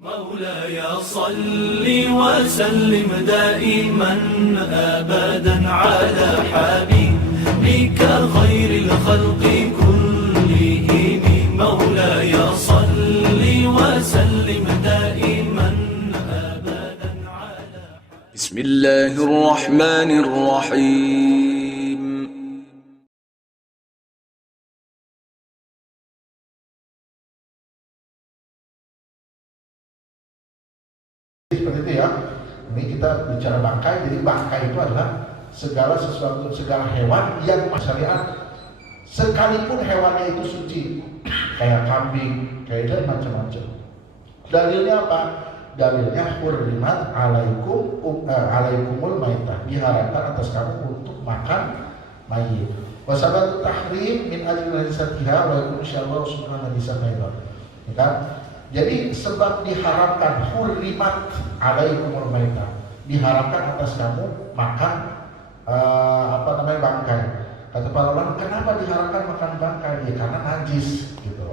مولاي صل وسلم دائما أبدا على حبيبك خير الخلق كلهم مولاي صل وسلم دائما أبدا على بسم الله الرحمن الرحيم. Seperti itu ya. Ini kita bicara bangkai. Jadi bangkai itu adalah segala sesuatu, segala hewan yang syariat, sekalipun hewannya itu suci, kayak kambing, kayak itu macam-macam. Dalilnya apa? Dalilnya hurrimat alaikumul maitah, diharamkan atas kamu untuk makan mayit. Wasabatu tahrim min ajli najasatiha wa yakun insyaallah subhanahu wa ta'ala. Jadi sebab diharamkan hurrimat alaikumul maitah, diharamkan atas kamu makan bangkai. Kata para ulama, kenapa diharamkan makan bangkai? Ya karena najis gitu.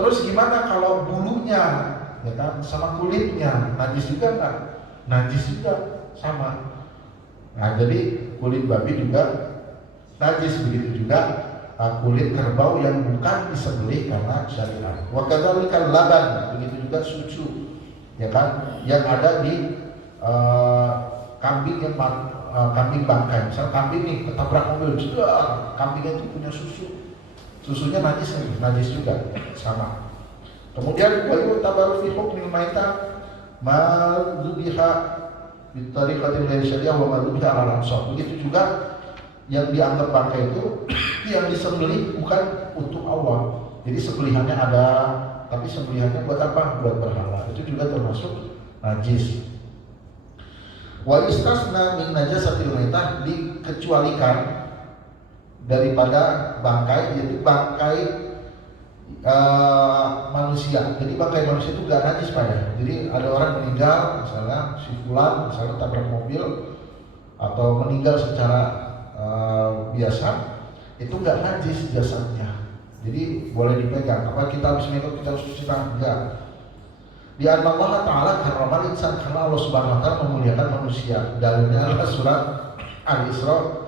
Terus gimana kalau bulunya, ya kan, sama kulitnya najis juga enggak? Najis juga sama. Nah, jadi kulit babi juga najis, begitu juga kulit kerbau yang bukan disembelih karena syariat. Wa kadzalikal laban, begitu juga susu, ya kan, yang ada di kambing yang kambing bangkai. Misal kambing nih ketabrak mobil, sudah kambingnya itu punya susu, susunya najis juga sama. Kemudian wayu tabaru fi hukmil maitah ma dzubiha bi tariqatil ghairi syariah wa ma dzubiha ala al-ansab. Begitu juga yang dianggap bangkai itu yang disembelih bukan untuk Allah. Jadi sembelihannya ada, tapi sembelihannya buat apa? Buat berhala. Itu juga termasuk najis. Wa istasna min najasatil maitah, dikecualikan daripada bangkai, yaitu bangkai manusia. Jadi bangkai manusia itu gak najis Pak ya. Jadi ada orang meninggal, misalnya si fulan, misalnya tabrak mobil atau meninggal secara biasa, itu nggak najis jasadnya, jadi boleh dipegang. Apa kita habis minum kita harus cuci tangan? Enggak. Di Allah Ta'ala karramal insan, karena Allah Subhanahu Wa Ta'ala memuliakan manusia. Dalilnya adalah surat Al-Isra,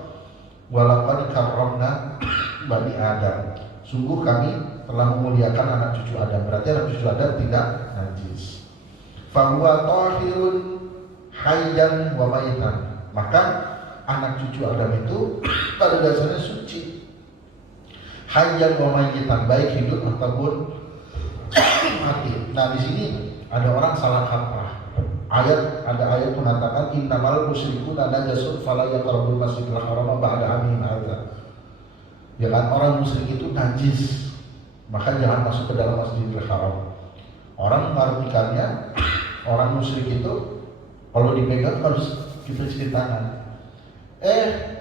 walaqad karramna bani Adam. Sungguh kami telah memuliakan anak cucu Adam. Berarti anak cucu Adam tidak najis. Fahuwa tahirun hayyan wa maitan. Maka anak cucu Adam itu pada dasarnya suci, hayyan wa mayyitan, baik hidup ataupun mati. Nah, di sini ada orang salah kaprah. Ada ayat mengatakan innamal musyrikuna najasun fala yaqrabul masjidil haram ba'da amihim hadza. Ya kan, orang musyrik itu najis, maka jangan masuk ke dalam Masjidil Haram. Orang mengartikannya, orang musyrik itu kalau dipegang harus kita cuci tangan.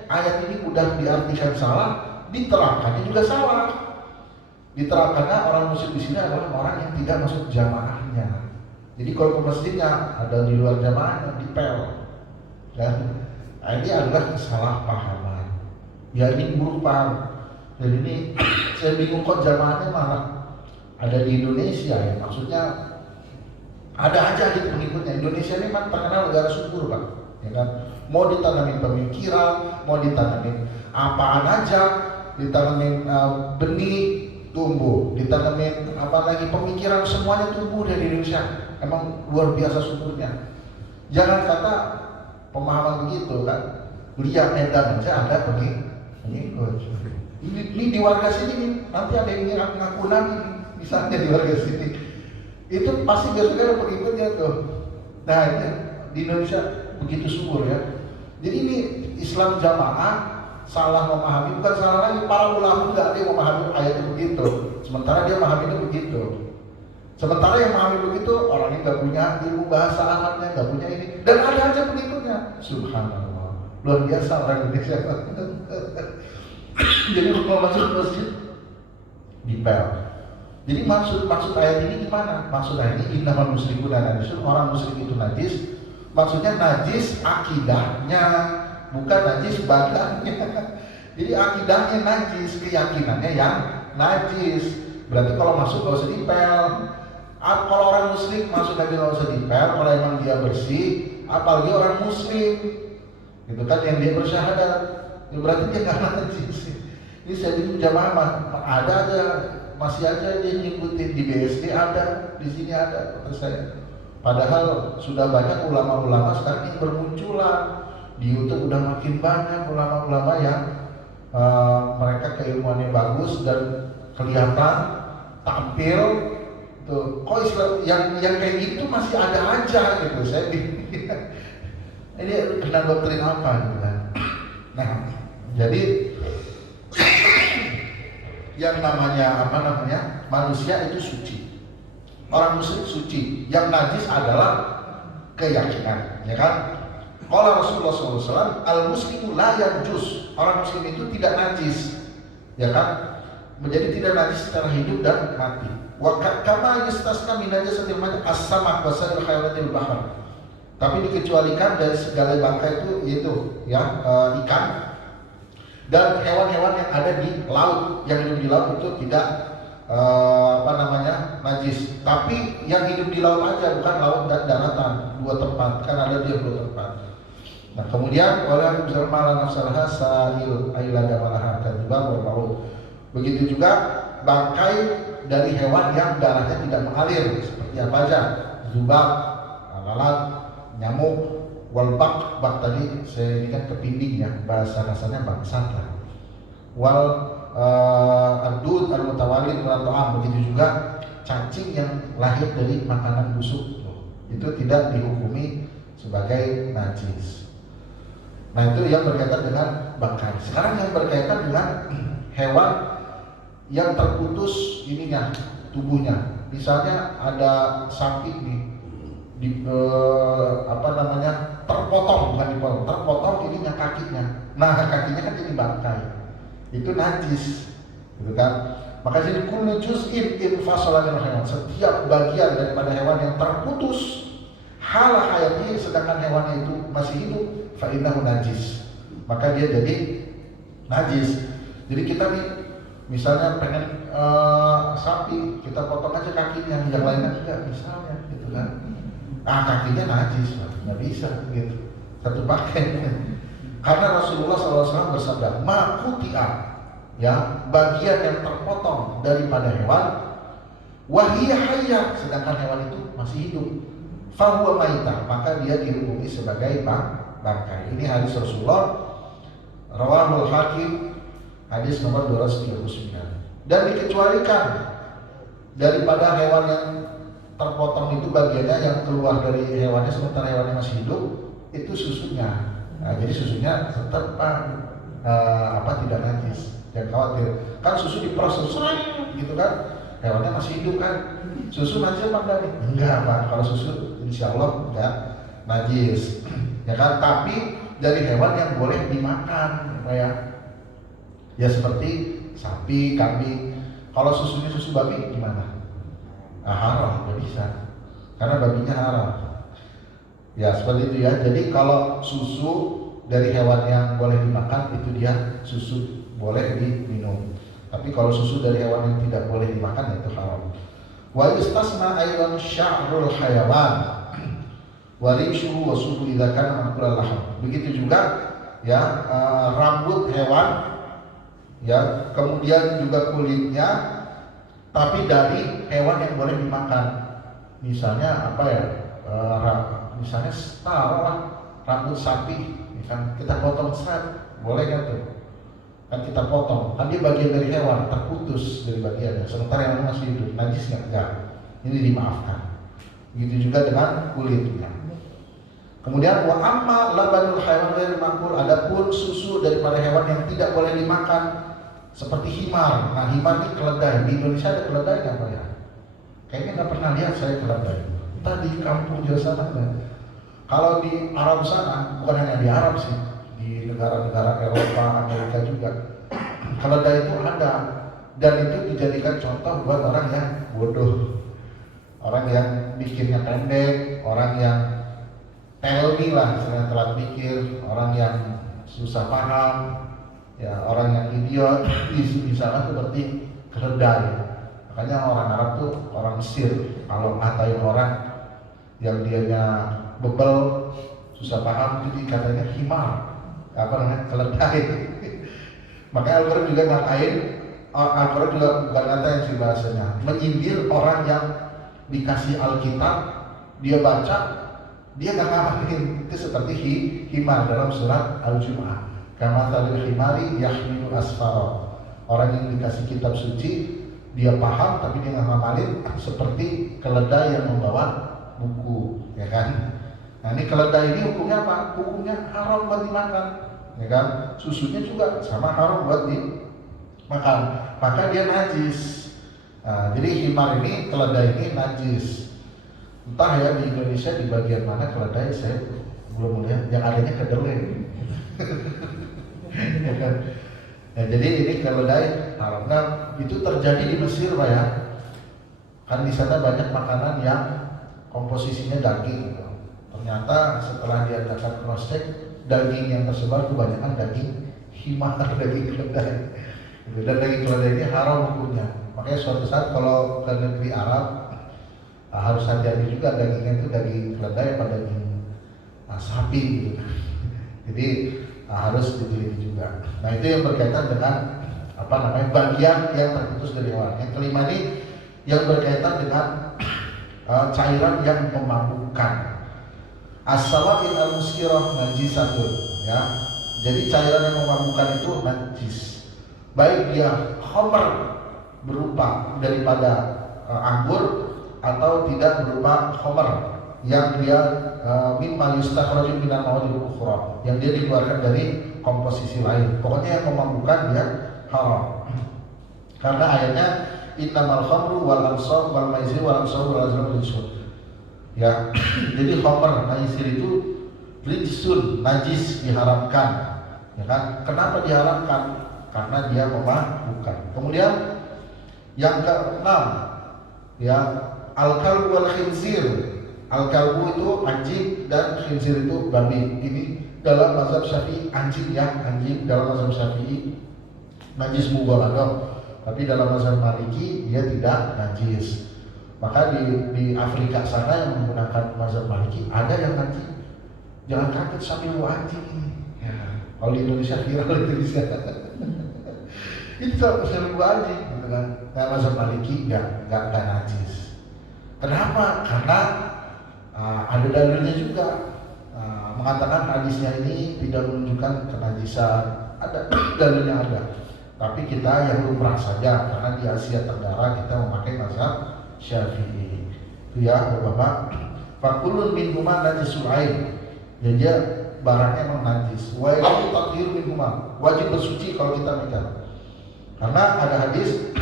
Ayat ini udah diartikan salah, diterangkannya juga salah. Diterangkannya orang musyrik di sini adalah orang yang tidak masuk jamaahnya. Jadi kalau ke masjidnya ada di luar jamaahnya, dipel. Dan ini adalah kesalahpahaman. Ya ini buruk paham. Dan ini saya bingung kok jamaahnya malah ada di Indonesia ya. Maksudnya ada aja gitu pengikutnya. Indonesia ini memang terkenal negara subur Pak, ya kan? Mau ditanamin pemikiran, mau ditanamin apaan aja, ditanamin benih tumbuh, ditanamin apa lagi pemikiran, semuanya tumbuh dari Indonesia. Emang luar biasa suburnya. Jangan kata pemahaman begitu kan, lihat Medan aja ada pengikut. Ini di warga sini nanti ada yang ngaku lagi, misalnya di warga sini itu pasti biasanya ada pengikutnya tuh. Nah ini di Indonesia begitu subur ya. Jadi ini Islam jamaah salah memahami, bukan salah lagi, para ulama enggak ada yang memahami ayat itu begitu. Sementara dia memahaminya begitu. Sementara yang memahami begitu orangnya nggak punya ilmu bahasa Arabnya, nggak punya ini, dan ada aja pengikutnya. Subhanallah, luar biasa orang Indonesia. Jadi kalau masuk masjid dipel. Jadi maksud ayat ini gimana? Maksud ayat ini innamal musyrikuna najisun, orang musyrik itu najis. Maksudnya najis akidahnya, bukan najis badannya. Jadi akidahnya najis, keyakinannya yang najis. Berarti kalau masuk gak usah dipel. Kalau orang muslim maksud Nabi nggak usah dipel, kalau emang dia bersih, apalagi orang muslim, gitu kan, yang dia bersyahadat, ya berarti dia nggak najis. Ini saya bilang jamaah ada aja, masih aja dia ngikutin di BSD ada, di sini ada, kata saya. Padahal sudah banyak ulama-ulama sekarang ini bermunculan di YouTube, udah makin banyak ulama-ulama yang mereka keilmuannya bagus dan kelihatan tampil tuh. Kok Islam yang kayak gitu masih ada aja gitu. Saya bingung. Ini kena doktrin apa gitu kan. Nah, jadi yang namanya manusia itu suci. Orang muslim suci. Yang najis adalah keyakinan, ya kan? Qala Rasulullah SAW, al-muslimu la yanjus. Orang muslim itu tidak najis, ya kan? Menjadi tidak najis secara hidup dan mati. Wa kama yastasna min najasatil mati as-samak wa sa'il hayawatil bahr. Tapi dikecualikan dari segala bangkai itu, yaitu ya ikan dan hewan-hewan yang ada di laut. Yang hidup di laut itu tidak najis. Tapi yang hidup di laut aja, bukan laut dan daratan, dua tempat, kan ada dia dua tempat. Nah, kemudian wala yuzalmala nafsalha sa'il ailada malaha kadhiba wal maut. Begitu juga bangkai dari hewan yang darahnya tidak mengalir, seperti apa aja? Zubab, lalat, nyamuk, wal bak tadi saya ini kan kepinding ya, bahasa kasarnya bangsat lah. Wal adud al-mutawalid wal ta'am, begitu juga cacing yang lahir dari makanan busuk, itu tidak dihukumi sebagai najis. Nah, itu yang berkaitan dengan bangkai. Sekarang yang berkaitan dengan hewan yang terputus ininya, tubuhnya. Misalnya ada sapi nih, terpotong, bukan dipotong, terpotong ininya kakinya. Nah, kakinya kan jadi bangkai. Itu najis, gitu kan? Maka jadi kullu juz'in infasala min hewan. Setiap bagian daripada hewan yang terputus hala hayati, sedangkan hewannya itu masih hidup, fa innahu najis, maka dia jadi najis. Jadi kita nih misalnya pengen sapi, kita potong aja kakinya, yang lainnya tidak, misalnya gitu kan. Kakinya najis, nggak bisa gitu, satu pakai. Karena Rasulullah SAW bersabda, makutia, ya, bagian yang terpotong daripada hewan, wahiyah hayyah, sedangkan hewan itu masih hidup, fahuwa maitah, maka dia dihukumi sebagai bangkai. Ini hadis Rasulullah, rawahul Hakim, hadis nomor 239. Dan dikecualikan daripada hewan yang terpotong itu bagiannya yang keluar dari hewannya sementara hewannya masih hidup, itu susunya. Nah, jadi susunya tetap tidak najis. Jangan khawatir. Kan susu diproses gitu kan, hewannya masih hidup kan. Susu najis apa enggak nih? Enggak, Pak. Kalau susu insya Allah enggak najis. Ya kan, tapi dari hewan yang boleh dimakan, ya seperti sapi, kambing. Kalau susunya susu babi gimana? Haram, nggak bisa, karena babinya haram. Ya seperti itu ya. Jadi kalau susu dari hewan yang boleh dimakan itu dia susu boleh diminum. Tapi kalau susu dari hewan yang tidak boleh dimakan itu haram. Wa istasna ayran sya'rul hayawan wa rishuhu wa suhu idza kana maqul laham. Begitu juga ya rambut hewan, ya, kemudian juga kulitnya, tapi dari hewan yang boleh dimakan. Misalnya misalnya taruhlah rambut sapi, kan kita potong boleh kan tuh? Kan kita potong, kan dia bagian dari hewan, terputus dari bagiannya, sementara yang masih hidup, najis enggak? Ini dimaafkan. Begitu juga dengan kulitnya. Kemudian wa amma labanul hayawan ghairi ma'kul, adapun susu daripada hewan yang tidak boleh dimakan, seperti himar. Nah, himar ini keledai. Di Indonesia ada keledai nggak, Pak ya? Kayaknya nggak pernah lihat saya keledai. Entah di kampung jauh sana kan. Kalau di Arab sana, bukan hanya di Arab sih, di negara-negara Eropa, Amerika juga, keledai itu ada, dan itu dijadikan contoh buat orang yang bodoh, orang yang pikirnya pendek, orang yang telmi lah, sering telat pikir, orang yang susah paham, ya, orang yang idiot. Di sana seperti keledai. Makanya orang Arab tuh, orang Mesir, Kalau ngatain orang yang dianya bebel, susah paham, jadi katanya himar, apa namanya, keledai. Makanya Al-Quran juga ngatain, Al-Quran juga bukan ngatain sih bahasanya, menyindir orang yang dikasih Alkitab, dia baca, dia nggak ngapain. Itu seperti himar dalam surat Al-Jumu'ah. Kama talil himari yahmilu asfara. Orang yang dikasih kitab suci, dia paham tapi dia nggak ngamalin, seperti keledai yang membawa buku, ya kan? Nah ini keledai ini hukumnya apa? Hukumnya haram buat dimakan, ya kan? Susunya juga sama haram buat dimakan, maka dia najis. Nah, jadi himar ini, keledai ini najis. Entah ya di Indonesia di bagian mana keledai, saya belum melihat. Yang adanya kedelai. Ya kan? Ya, jadi ini keledai haram. Nah, itu terjadi di Mesir, Pak ya. Kan di sana banyak makanan yang komposisinya daging. Ternyata setelah diadakan cross check, daging yang tersebar kebanyakan daging himar, daging keledai. Dan daging keledai ini haram hukumnya. Makanya suatu saat kalau ke negeri Arab harus hati-hati juga dagingnya itu daging keledai atau daging sapi gitu. Jadi harus diteliti juga. Nah itu yang berkaitan dengan apa namanya, bagian yang terputus dari hewan. Yang kelima ini yang berkaitan dengan cairan yang memabukkan. As-sawail al-muskirah najisatun, ya. Jadi cairan yang memabukkan itu najis. Baik dia khamr berupa daripada anggur atau tidak berupa khamr yang dia mimma yustakhraju minal mawadil ukhra, yang dia dikeluarkan dari komposisi lain. Pokoknya yang memabukkan dia haram. Karena ayatnya innamal khamru wal ansab wal maisir wal ansab wal azlam rijsun. Ya, jadi khamr maisir itu rijsun, najis, diharamkan. Ya kan? Kenapa diharamkan? Karena dia memabukkan. Kemudian yang keenam, ya, al-kalbu wal khinzir. Al-kalbu itu anjing dan khinzir itu babi. Ini dalam mazhab Syafi'i anjing, ya, anjing dalam mazhab Syafi'i najis mughalladah. Tapi dalam mazhab Maliki dia tidak najis. Maka di Afrika sana yang menggunakan mazhab Maliki ada yang anjing. Jangan kaget sambil anjing ini. Ya. Kalau di Indonesia viral itu bisa. Itu sambil anjing, gitu kan. Nah, mazhab Maliki nggak najis. Kenapa? Karena ada dalilnya juga, mengatakan hadisnya ini tidak menunjukkan kenajisan. Ada dalilnya ada. Tapi kita yang lumrah saja, karena di Asia Tenggara kita memakai mazhab Syafi'i. Itu ya, Bapak. Fakulun min huma najisul ain. Jadi barangnya memang najis. Wa yajibu tathhir min huma. Wajib bersuci kalau kita megang. Karena ada hadis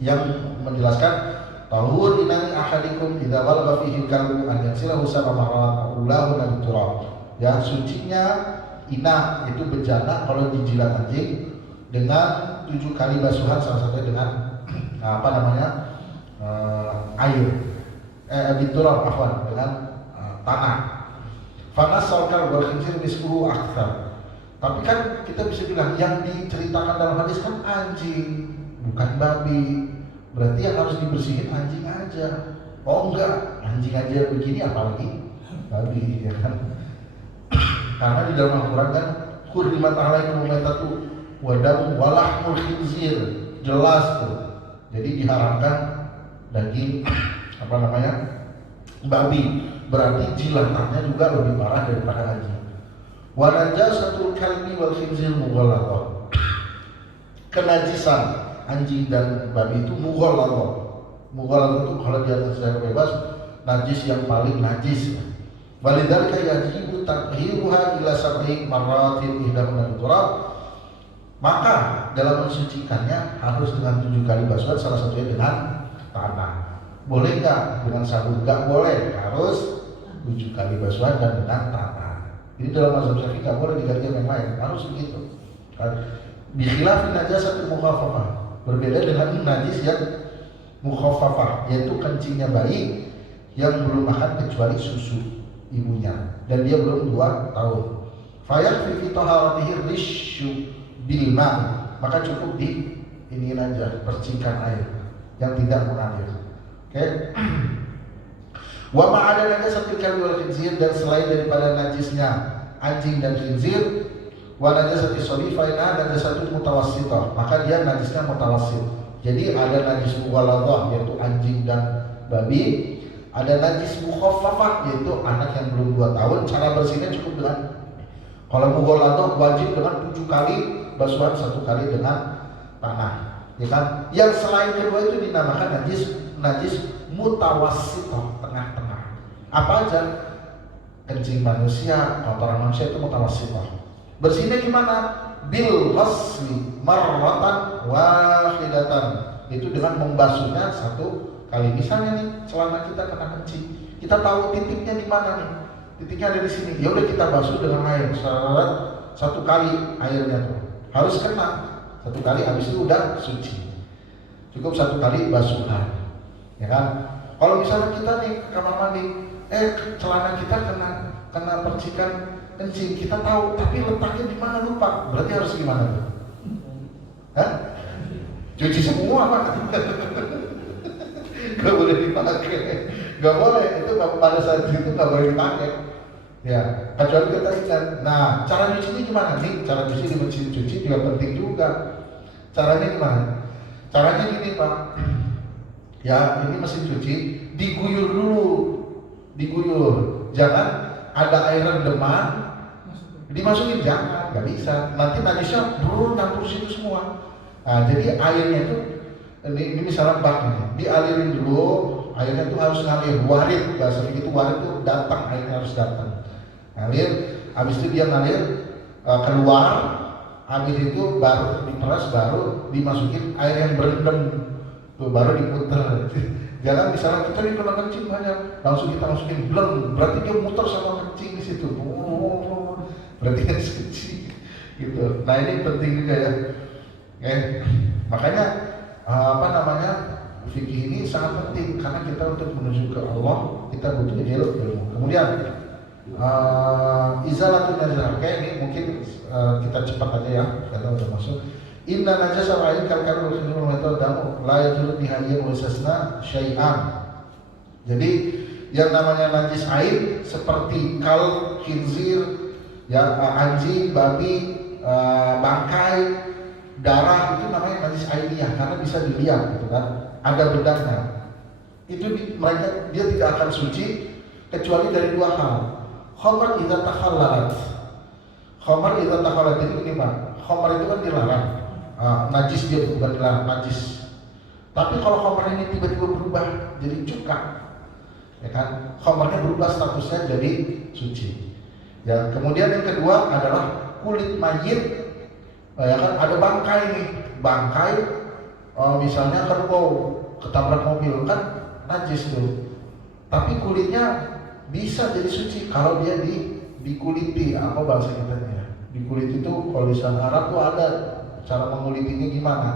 yang menjelaskan tahur inani ahadikum idza walaba fihi kalbu an yaksilahu sab'a marrat ulahu nabi turab. Ya, sucinya ina itu bejana kalau dijilat anjing dengan 7 kali basuhan, salah satunya dengan apa namanya, air, biturab afwan, dengan tanah. Fanas salkal wal khinzir misluhu akthar. Tapi kan kita bisa bilang yang diceritakan dalam hadis kan anjing, bukan babi. Berarti yang harus dibersihin anjing aja. Oh enggak, anjing aja begini apalagi babi, ya kan? Karena di dalam Al-Quran kan hurrimat alaikum maitatu wa damu wa lahmul khinzir, jelas tuh. Jadi diharamkan daging apa namanya, babi. Berarti jilatannya juga lebih parah daripada anjing. Wa najasatul kalbi wal khinzir mughalladah. Kenajisan anjing dan babi itu mughalladah. Mughalladah itu kalau dia secara bebas najis yang paling najis. Walidzalika yajibu tathiruha ila sab'i marratin ihdahunna biturab. Maka dalam mensucikannya harus dengan 7 kali basuhan, salah satunya dengan tanah. Boleh nggak dengan sabun? Nggak boleh, harus 7 kali basuhan dan dengan tanah. Jadi dalam mazhab Syafi'i nggak boleh diganti yang lain, harus begitu. Bikhilaf najasat mukhaffafah, berbeda dengan najis yang mukhaffafah, yaitu kencingnya bayi yang belum makan kecuali susu ibunya dan dia belum 2 tahun. Fayakfi fi taharatihi risyu bil ma', maka cukup di ini aja, percikan air yang tidak mengalir. Oke. Wa ma ada najasatil kalbi wal khinzir, dan selain daripada najisnya anjing dan khinzir, wa najasati sharifaina najasatun mutawassithah, maka dia najisnya mutawassit. Jadi ada najis mughaladah yaitu anjing dan babi, ada najis mukhaffafah yaitu anak yang belum 2 tahun. Cara bersihnya cukup dengan, kalau mughaladah wajib dengan 7 kali basuhan, 1 kali dengan tanah, ya kan? Yang selain kedua itu dinamakan najis mutawassithah, tengah-tengah. Apa aja? Kencing manusia, kotoran manusia itu mutawassithah. Bersihnya gimana? Bil ghasli marratan wahidatan, itu dengan membasuhnya 1 kali. Misalnya nih, celana kita kena kencing, kita tahu titiknya di mana nih? Titiknya ada di sini. Ya udah kita basuh dengan air, 1 kali airnya tuh. Harus kena 1 kali, habis itu udah suci. Cukup 1 kali basuhan. Ya kan? Kalau misalnya kita nih ke kamar mandi, celana kita kena percikan kencing, kita tahu, tapi letaknya di mana lupa. Berarti harus gimana tuh? Hah? Cuci semua apa? Gak boleh dipakai. Gak boleh, itu pada saat itu gak boleh dipakai. Ya, kecuali kita ingat. Nah, cara nyucinya gimana nih? Cara nyuci di mesin cuci juga penting juga. Caranya gimana? Caranya gini Pak. Ya, ini mesin cuci diguyur dulu, diguyur. Jangan ada air rendeman dimasukin, jangan, nggak bisa. Nanti najisnya campur situ semua. Nah, jadi airnya itu, ini misalnya bak ini, dialirin dulu. Airnya itu harus ngalir, warid, bahasa begitu, warid itu datang, airnya harus datang. Ngalir, habis itu dia ngalir keluar, habis itu baru diperas, baru dimasukin air yang berendam. Tuh, baru diputer. Jangan misalnya kita nih kena kencing banyak, langsung kita masukin bleng, berarti dia muter sama kencing di situ. Berarti kan suci gitu. Nah, ini penting juga ya. Makanya fikih ini sangat penting, karena kita untuk menuju ke Allah kita butuh ilmu. Kemudian izalatul najasa. Ini mungkin kita cepat aja ya, karena udah masuk. Inna najasa wa'in kalkan wa'inul metadamu la yajurut nihayya wa'isasna syai'an. Jadi yang namanya najis air seperti kal, khinzir, ya, anjing, babi, bangkai, darah, itu namanya najis airiyah karena bisa dilihat gitu kan, ada bedanya. Itu mereka, dia tidak akan suci kecuali dari 2 hal. Khamar idza takhallalat. Khamar idza takhallalat itu ini Pak. Khamar itu kan dilarang. Najis, dia bukan dilarang, najis. Tapi kalau khamar ini tiba-tiba berubah jadi cuka, ya kan, khamarnya berubah statusnya jadi suci. Ya, kemudian yang kedua adalah kulit mayit. Ya kan, ada bangkai nih, bangkai, misalnya kerbau ketabrak mobil kan najis tuh. Tapi kulitnya bisa jadi suci kalau dia dikuliti, apa bahasa kita ya? Dikuliti itu kalau di sana Arab tuh ada cara mengulitinya gimana?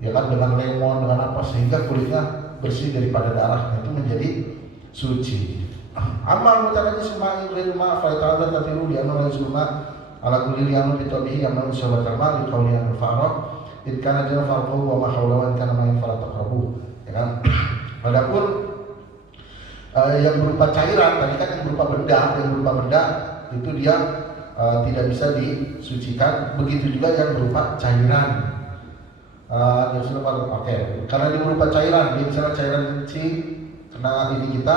Ya kan, dengan lemon, dengan apa, sehingga kulitnya bersih daripada darahnya, itu menjadi suci. Amal mutanajis ma'in ghairu ma' fa ta'ala tatiru li anna al-zulma ala kulli yawmin bi tabihi yamna sabatal ma' li qawli al-farq id kana jana farqu wa ma hawla wa kana ma'in fala taqrabu. Ya kan? Adapun yang berupa cairan, tadi kan yang berupa benda itu dia tidak bisa disucikan. Begitu juga yang berupa cairan. Karena dia berupa cairan, dia misalnya cairan kencing kena ini kita,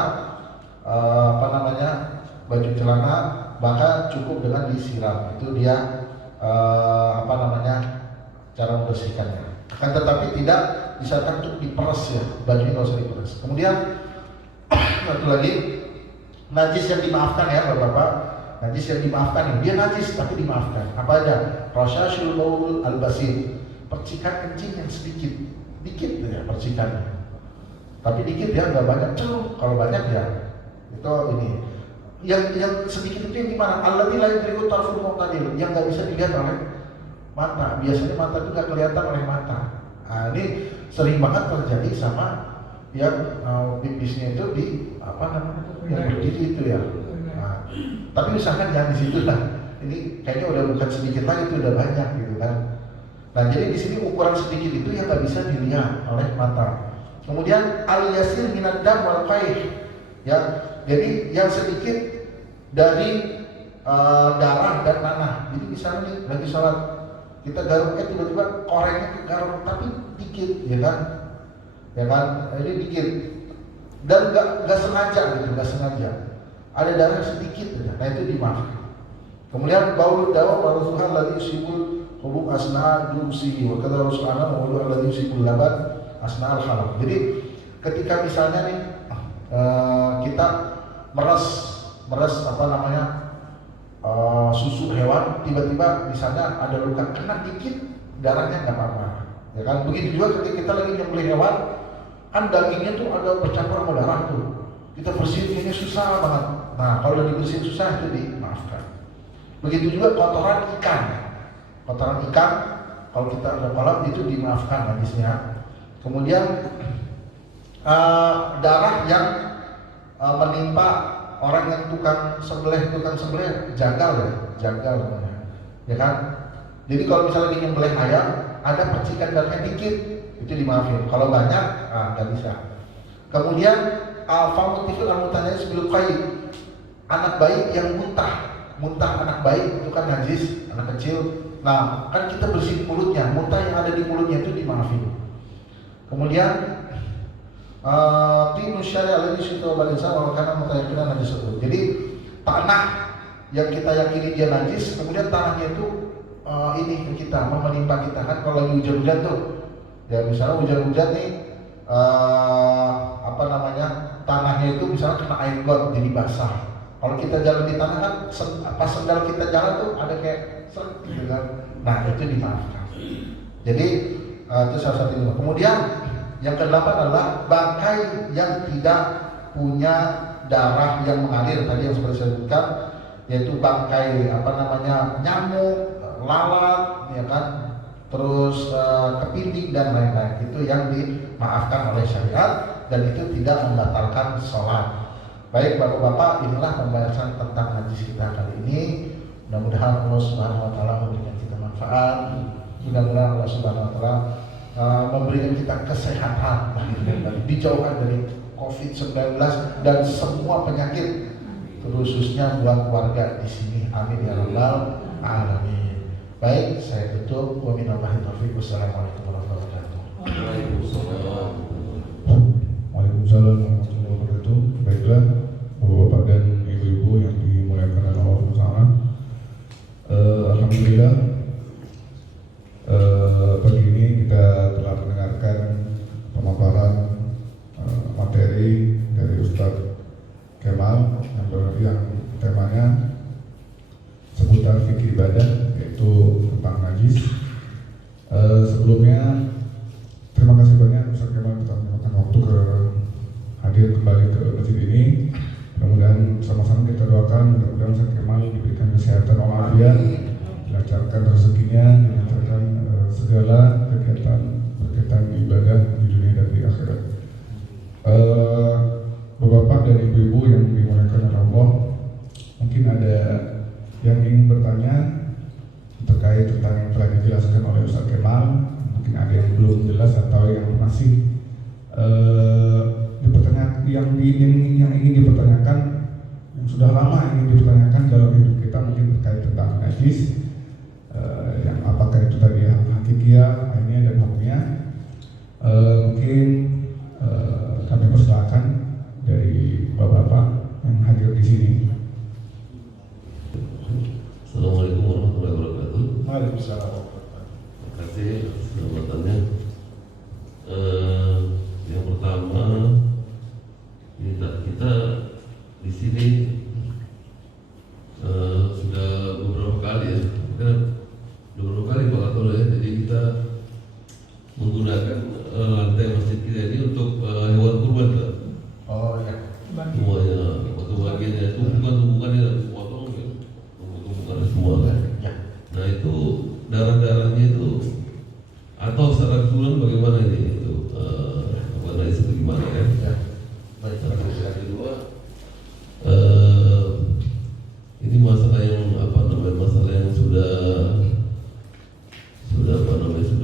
baju celana, maka cukup dengan disiram. Itu dia cara membersihkannya. Akan tetapi tidak disarankan untuk diperas ya, bajunya nggak usah diperas. Kemudian satu lagi, najis yang dimaafkan ya Bapak-bapak. Najis yang dimaafkan, dia najis tapi dimaafkan. Apa aja? Rasyashul baul al-basir, percikan kencing yang dikit ya percikannya. Tapi dikit ya, nggak banyak. Kalau banyak ya itu ini. Yang sedikit itu yang gimana? Alladzi la yudriku tarful muqtadir, yang nggak bisa dilihat oleh mata. Biasanya mata itu nggak kelihatan oleh mata. Nah, ini sering banget terjadi sama yang pipisnya itu di yang berdiri itu ya. Nah, tapi misalkan jangan di situ lah. Ini kayaknya udah bukan sedikit lagi, itu udah banyak gitu kan. Nah, jadi di sini ukuran sedikit itu yang nggak bisa dilihat oleh mata. Kemudian al-yasir minad dam wal qaih, ya. Jadi yang sedikit dari darah dan nanah. Jadi misalnya nih lagi sholat kita garuk, tiba-tiba korengnya ke garuk, tapi dikit, ya kan? Ya kan? Jadi dikit dan nggak sengaja gitu, nggak sengaja. Ada darah sedikit, nah itu dimaafkan. Kemudian baul dawa warusuhan lagi sibul hubung asna dusi wa kata rasulana waulu lagi sibul laban asna al halal. Jadi ketika misalnya nih kita meres apa namanya susu hewan, tiba-tiba misalnya ada luka kena dikit, darahnya nggak apa-apa, ya kan? Begitu juga ketika kita lagi nyembelih hewan, kan dagingnya tuh ada bercampur sama darah tuh, kita bersihinnya susah banget. Nah kalau udah dibersihin susah itu dimaafkan. Begitu juga kotoran ikan kalau kita ada kolam itu dimaafkan najisnya. Kemudian darah yang menimpa orang yang tukang sembelih jagal namanya, ya kan? Jadi kalau misalnya nyembelih ayam ada percikan darahnya dikit, itu dimaafin. Kalau banyak, nggak bisa. Kemudian famutifil amutanya sebelum kain, anak bayi yang muntah anak bayi itu kan najis, anak kecil. Nah kan kita bersihin mulutnya, muntah yang ada di mulutnya itu dimaafin. Kemudian tinu syari'a lagi situ balinsa walau karena mutayakinan najis itu. Jadi tanah yang kita yakini dia najis, kemudian tanahnya itu ini ke kita, menimpa kita kan kalau lagi hujan-hujan tuh. Ya misalnya hujan-hujan nih apa namanya tanahnya itu misalnya kena air got jadi basah. Kalau kita jalan di tanah kan pas sendal kita jalan tuh ada kayak seret gitu kan. Nah itu dimaafkan. Jadi itu salah satunya. Kemudian yang ke-8 adalah bangkai yang tidak punya darah yang mengalir, tadi yang seperti saya sebutkan, yaitu bangkai apa namanya nyamuk, lalat, ya kan, terus kepiting dan lain-lain. Itu yang dimaafkan oleh syariat dan itu tidak membatalkan sholat. Baik bapak-bapak, inilah pembahasan tentang najis kita kali ini. Mudah-mudahan Allah Subhanahu Wa Taala memberikan kita manfaat. Mudah-mudahan Allah Subhanahu Wa Taala memberikan kita kesehatan, dijauhkan dari COVID-19 dan semua penyakit, khususnya buat keluarga di sini. Amin ya rabbal alamin. Baik, saya tutup. Wabillahi taufiq. Wassalamualaikum warahmatullahi wabarakatuh. Waalaikumsalam warahmatullahi wabarakatuh. Baiklah, bapak-bapak dan ibu-ibu yang dimuliakan oleh Allah Taala. Alhamdulillah. Pagi ini kita telah mendengarkan pemaparan materi dari Ustadz Kemal yang temanya seputar fikih ibadah, yaitu tentang najis. Sebelumnya terima kasih banyak Ustadz Kemal telah menyempatkan waktu hadir kembali ke masjid ini. Mudah-mudahan sama-sama kita doakan, mudah-mudahan Ustadz Kemal diberikan kesehatan walafiat, dilancarkan rezekinya, dilancarkan segala kegiatan berkaitan ibadah di dunia dan di akhirat. Bapak-bapak dan ibu-ibu yang dimuliakan oleh Allah, mungkin ada yang ingin bertanya terkait tentang yang telah dijelaskan oleh Ustaz Kemal. Mungkin ada yang belum jelas atau yang masih yang ingin dipertanyakan, yang sudah lama ingin dipertanyakan dalam hidup kita, mungkin terkait tentang najis, yang apakah itu tadi hakikiyah, ainiyah dan hukumnya. Mungkin kami persilakan dari bapak-bapak yang hadir di sini. Assalamualaikum warahmatullahi wabarakatuh. Waalaikumsalam. Terima kasih jawabannya. Yang pertama, kita di sini sudah beberapa kali ya, Pak Ketua ya. Jadi kita menggunakan lantai masjid kita ini untuk hewan kurban, Pak. Oh ya. Semuanya, waktu bagiannya itu tumbukan-tumbukannya dipotong, tumbukan semua kan. Nah itu darah-darahnya itu atau secara keseluruhan bagaimana ini itu analisa itu gimana ya? Baik. Yang kedua, ini masalah yang masalah yang sudah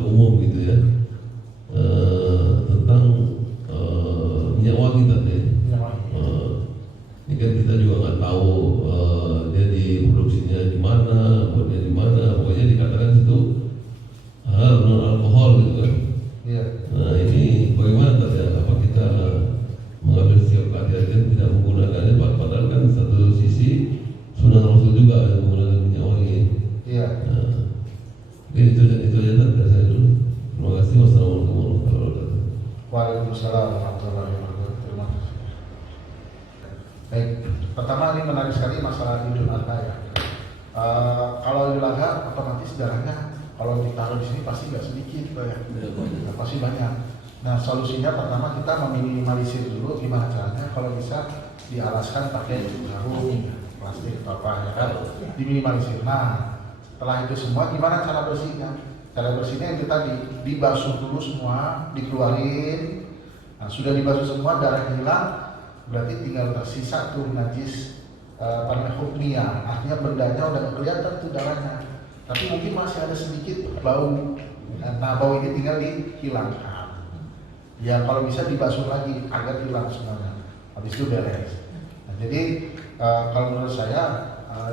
umum gitu ya, tentang Ini kan kita juga nggak tahu dia diproduksinya di mana, buatnya di mana. Pokoknya dikatakan itu non alkohol gitu kan. Iya. Nah ini bagaimana ternyata apa kita mengambil sikap kehati-hatian tidak menggunakannya, padahal kan satu sisi sunnah Rasul juga yang menggunakan minyak wangi. Iya. Nah, itu aja dari saya dulu. Terima kasih. Wassalamualaikum warahmatullahi wabarakatuh. Waalaikumsalam warahmatullahi wabarakatuh. Terima kasih. Baik, pertama ini menarik sekali masalah Idul Adha ya. Kalau Idul Adha otomatis darahnya kalau ditaruh di sini pasti nggak sedikit ya. Pasti banyak. Nah solusinya pertama kita meminimalisir dulu gimana caranya kalau bisa dialaskan pakai karung plastik atau apa ya kan, diminimalisir. Nah setelah itu semua gimana cara bersihnya? Cara bersihnya yang kita dibasuh dulu semua, dikeluarin. Nah sudah dibasuh semua, darah hilang, berarti tinggal tersisa tuh najis pada hukmiyah, artinya bendanya udah kelihatan tuh darahnya, tapi mungkin masih ada sedikit bau. Nah bau ini tinggal dihilangkan. Ya kalau bisa dibasuh lagi agar hilang semuanya. Habis itu beres. Nah, jadi kalau menurut saya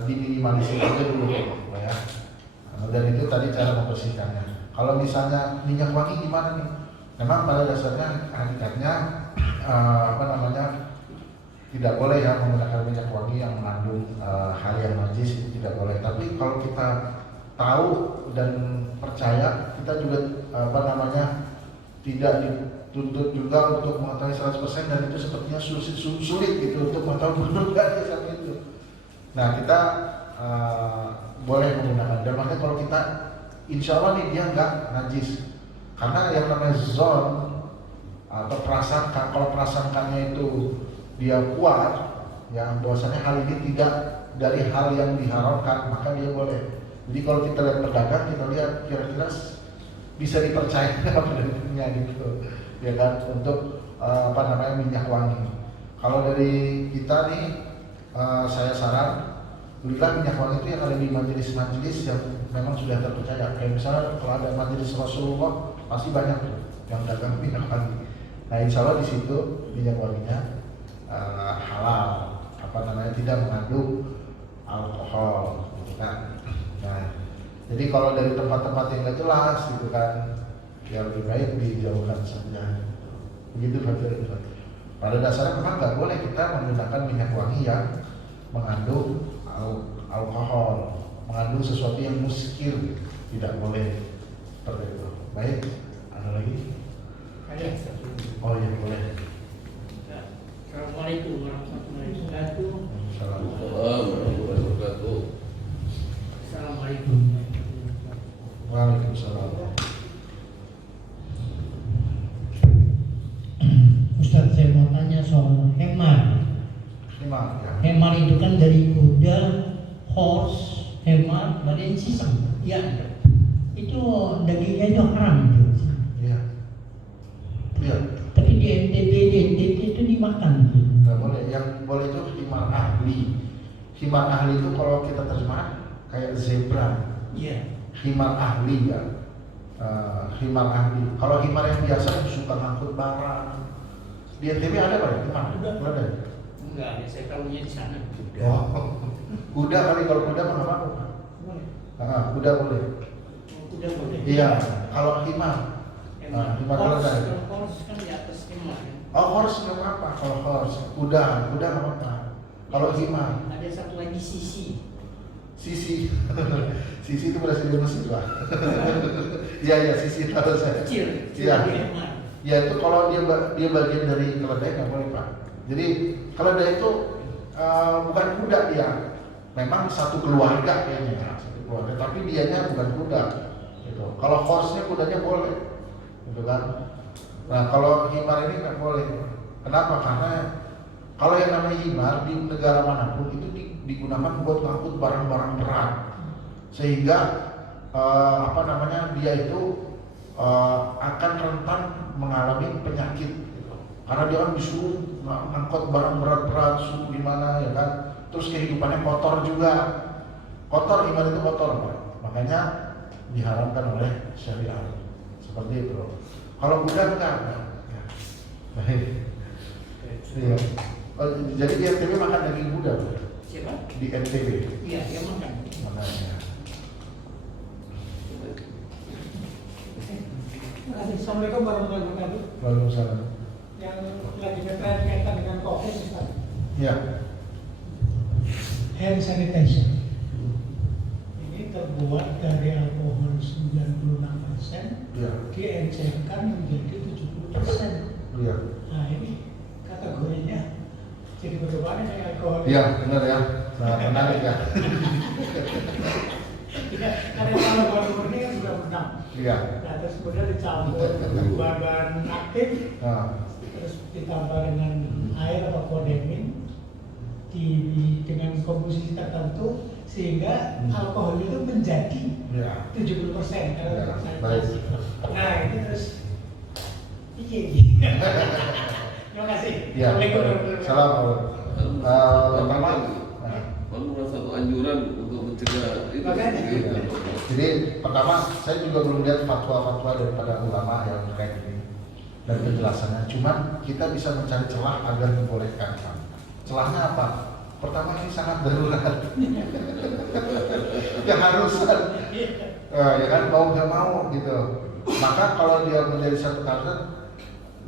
diminimalisir aja dulu ya. Dan itu tadi cara membersihkannya. Kalau misalnya minyak wangi gimana nih? Memang pada dasarnya hakikatnya tidak boleh ya menggunakan minyak wangi yang mengandung hal yang najis, itu tidak boleh. Tapi kalau kita tahu dan percaya, kita juga tidak dituntut juga untuk mengetahui 100% dan itu sepertinya sulit gitu untuk mengetahui benar sampai itu. Nah kita boleh menggunakan, dan makanya kalau kita insya Allah nih dia nggak najis, karena yang namanya zon atau prasangka, kalau prasangkanya itu dia kuat ya bahwasanya hal ini tidak dari hal yang diharamkan, maka dia boleh. Jadi kalau kita lihat pedagang, kita lihat kira-kira bisa dipercaya nggak pedagangnya gitu ya kan, untuk minyak wangi. Kalau dari kita nih saya saran, belilah minyak wangi itu yang ada di majelis-majelis yang memang sudah terpercaya. Kayak misalnya kalau ada majelis Rasulullah pasti banyak tuh yang dagang minyak wangi. Nah insya Allah di situ minyak wanginya halal, tidak mengandung alkohol, gitu kan. Nah jadi kalau dari tempat-tempat yang nggak jelas gitu kan, ya lebih baik dijauhkan saja. Begitu Fadil. Pada dasarnya memang nggak boleh kita menggunakan minyak wangi yang mengandung alkohol, mengandung sesuatu yang muskir, tidak boleh seperti itu. Baik, ada lagi? Ada. Oh ya boleh. Assalamualaikum warahmatullahi wabarakatuh. Warahmatullahi wabarakatuh. Assalamualaikum. Waalaikumsalam. Ustaz, saya mau tanya soal hemar. Hemar ya. Hemar itu kan dari kuda, horse, hemar, dari sisam. Ya, itu dagingnya itu haram itu. Iya. Iya. Tapi di NTB itu dimakan. Nggak boleh. Yang boleh itu himar ahli. Himar ahli itu kalau kita terjemahkan kayak zebra. Iya. Himar ahli ya. Himar ahli. Kalau himar yang biasa suka ngangkut barang. Di NTB ada Pak? Himar? Ada. Enggak ada, saya tahunya di sana. Oh, kuda kali, kalau kuda mah nggak apa-apa. Boleh. Kuda boleh. Kuda boleh. Iya. Kalau himar. Himar keledai. Horse kan di atas hemar. Oh, horse nggak apa-apa. Kalau horse, kuda nggak apa-apa. Kalau himar. Ada satu lagi sisi. Sisi. Sisi itu berasal dari Mesir Pak. Iya sisi tahu saya. Kecil. Iya. Di hemar. Ya itu kalau dia bagian dari keledai nggak boleh Pak. Jadi keledai itu bukan kuda dia, memang satu keluarga kayaknya, satu keluarga. Tapi dianya bukan kuda. Gitu. Kalau horse-nya kudanya boleh, gitu kan. Nah kalau himar ini nggak boleh. Kenapa? Karena kalau yang namanya himar di negara manapun itu digunakan buat ngangkut barang-barang berat, sehingga dia itu akan rentan mengalami penyakit gitu. Karena dia kan disuruh ngangkut barang berat-berat, suruh gimana ya kan, terus kehidupannya kotor juga, kotor, himar itu kotor Pak. Makanya diharamkan oleh syariat seperti itu. Kalau kuda enggak ya. Baik. Iya. Jadi di NTB makan daging kuda, Bu? Siapa? Di NTB. Iya, dia makan. Makanya. Terima kasih. Assalamualaikum warahmatullahi wabarakatuh. Waalaikumsalam. Yang lagi berkaitan kaitan dengan COVID, Ustaz. Ya. Hand sanitizer. Ini terbuat dari alkohol 96%, Ya. diencerkan menjadi 70%. Iya. Nah ini kategorinya jadi bagaimana dengan alkohol? Iya, benar ya. Sangat menarik ya. Tidak, karena alkohol murni kan sudah menang. Iya. Nah, terus kemudian dicampur bahan aktif, Nah, terus ditambah dengan air atau kodemin dengan komposisi tertentu sehingga alkohol itu menjadi ya. 70% kalau Ya, saya baik. kasih. Nah ini terus iya. Terima kasih. Ya. Salam. Pertama, Baru satu anjuran untuk mencegah itu. Makanya. Gitu. jadi pertama saya juga belum lihat fatwa-fatwa daripada ulama yang terkait ini dan penjelasannya. Cuman kita bisa mencari celah agar dibolehkan. Celahnya apa? Pertama ini sangat darurat. Keharusan. Ya kan mau nggak mau gitu. Maka kalau dia menjadi satu kader,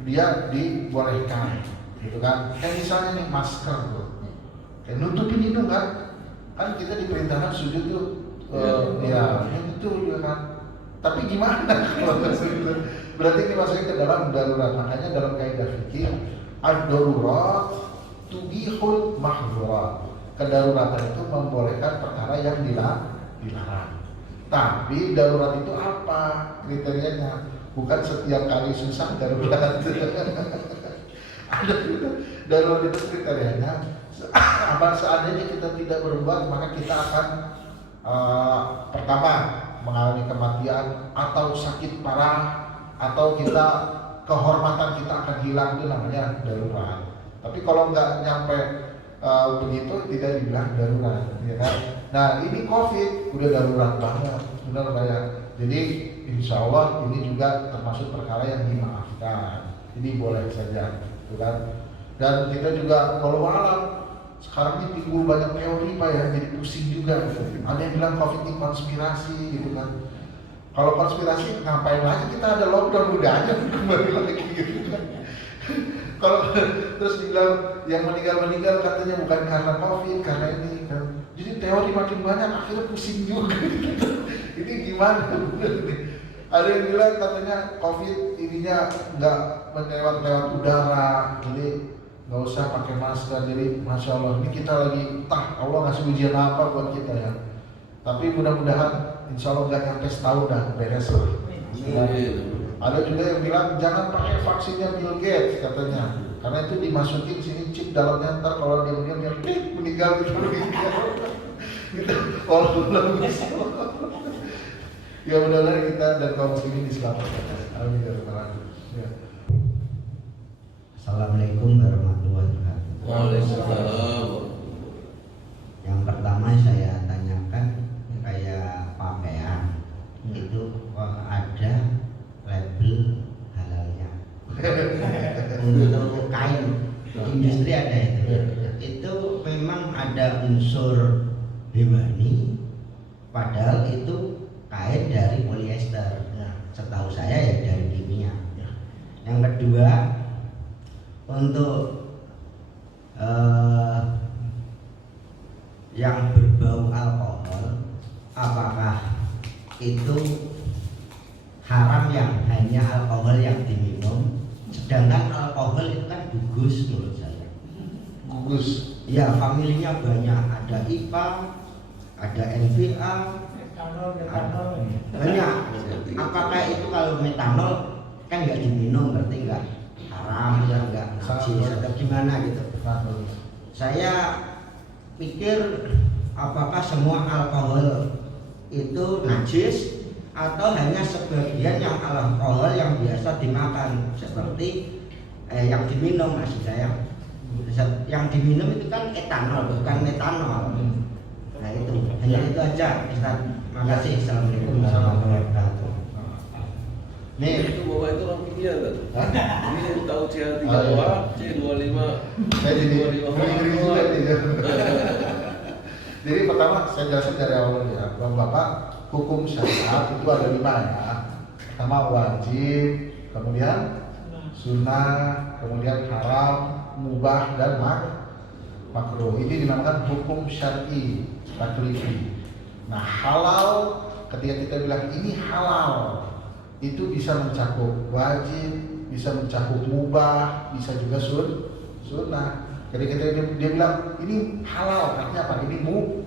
dia dibolehkan, gitu kan? Kayak misalnya nih masker tuh, kayak nutupin hidung kan? Kan kita diperintahkan sujud tuh, ya itu juga kan. Tapi gimana kalau itu? Berarti ini masuknya ke dalam darurat. Makanya dalam kaidah fikih, ad-darurat tubihul mahdhurat. Kedaruratan itu membolehkan perkara yang dilarang. Tapi darurat itu apa kriterianya? Bukan setiap kali susah darurat. Ada juga darurat itu kriterianya. Apa seandainya kita tidak berbuat, maka kita akan pertama mengalami kematian atau sakit parah, atau kita kehormatan kita akan hilang, itu namanya darurat. Tapi kalau nggak nyampe begitu tidak dibilang darurat, ya kan? Nah ini COVID udah darurat banget, benar ya. Jadi insya Allah ini juga termasuk perkara yang dimaafkan. Ini boleh saja, gitu kan? Dan kita juga kalau alam sekarang ini timbul banyak teori Pak ya, jadi pusing juga. Ada yang bilang COVID ini konspirasi, gitu kan? Kalau konspirasi ngapain lagi kita ada lockdown, udah aja kembali lagi gitu kan? Kalau terus dibilang yang meninggal katanya bukan karena COVID, karena ini kan. Jadi teori makin banyak, akhirnya pusing juga. Ini gimana? Ada yang bilang katanya COVID ininya nggak lewat udara, jadi nggak usah pakai masker. Jadi masya Allah, ini kita lagi Allah ngasih ujian apa buat kita ya. Tapi mudah-mudahan insya Allah nggak nyampe setahun dah beres lah. Ada juga yang bilang jangan pakai vaksinnya Bill Gates katanya, karena itu dimasukin sini chip dalamnya, ntar kalau dia meninggal gitu. Allah ya mudah-mudahan kita dan kaum muslimin diselamatkan. Amin ya rabbal alamin. Ya. Assalamualaikum warahmatullahi wabarakatuh. Waalaikumsalam. Yang pertama saya tanyakan, kayak pakaian itu ada label halalnya. Untuk kain industri ada itu. Itu memang ada unsur hewani, padahal itu kain dari polyester. Setahu saya ya dari kimia. Yang kedua, untuk yang berbau alkohol, apakah itu haram yang hanya alkohol yang diminum? Sedangkan alkohol itu kan gugus menurut saya. Gugus. Ya, familinya banyak, ada IPA, ada NPA, metanol. banyak. Apakah itu kalau metanol kan nggak diminum, berarti nggak haram ya, nggak najis atau gimana gitu? Saya pikir apakah semua alkohol itu najis atau hanya sebagian yang alkohol yang biasa dimakan seperti yang diminum, maksud saya. Yang diminum itu kan etanol, bukan metanol. Nah itu, hanya itu aja. Ustaz, makasih. Assalamualaikum warahmatullahi wabarakatuh. Nih, Itu bapak itu orang kimia kan? hah? Ini tahu CH3 Oh, iya. C25. Saya jadi ngeri juga nih. Jadi pertama saya jelasin dari awal ya, Bapak, hukum syariat itu ada 5 ya. Pertama wajib, kemudian sunnah, kemudian haram, mubah dan makruh. Ini dinamakan hukum syar'i taklifi. Nah, halal, ketika kita bilang ini halal, itu bisa mencakup wajib, bisa mencakup mubah, bisa juga sunnah. Jadi ketika dia bilang ini halal, artinya apa? Ini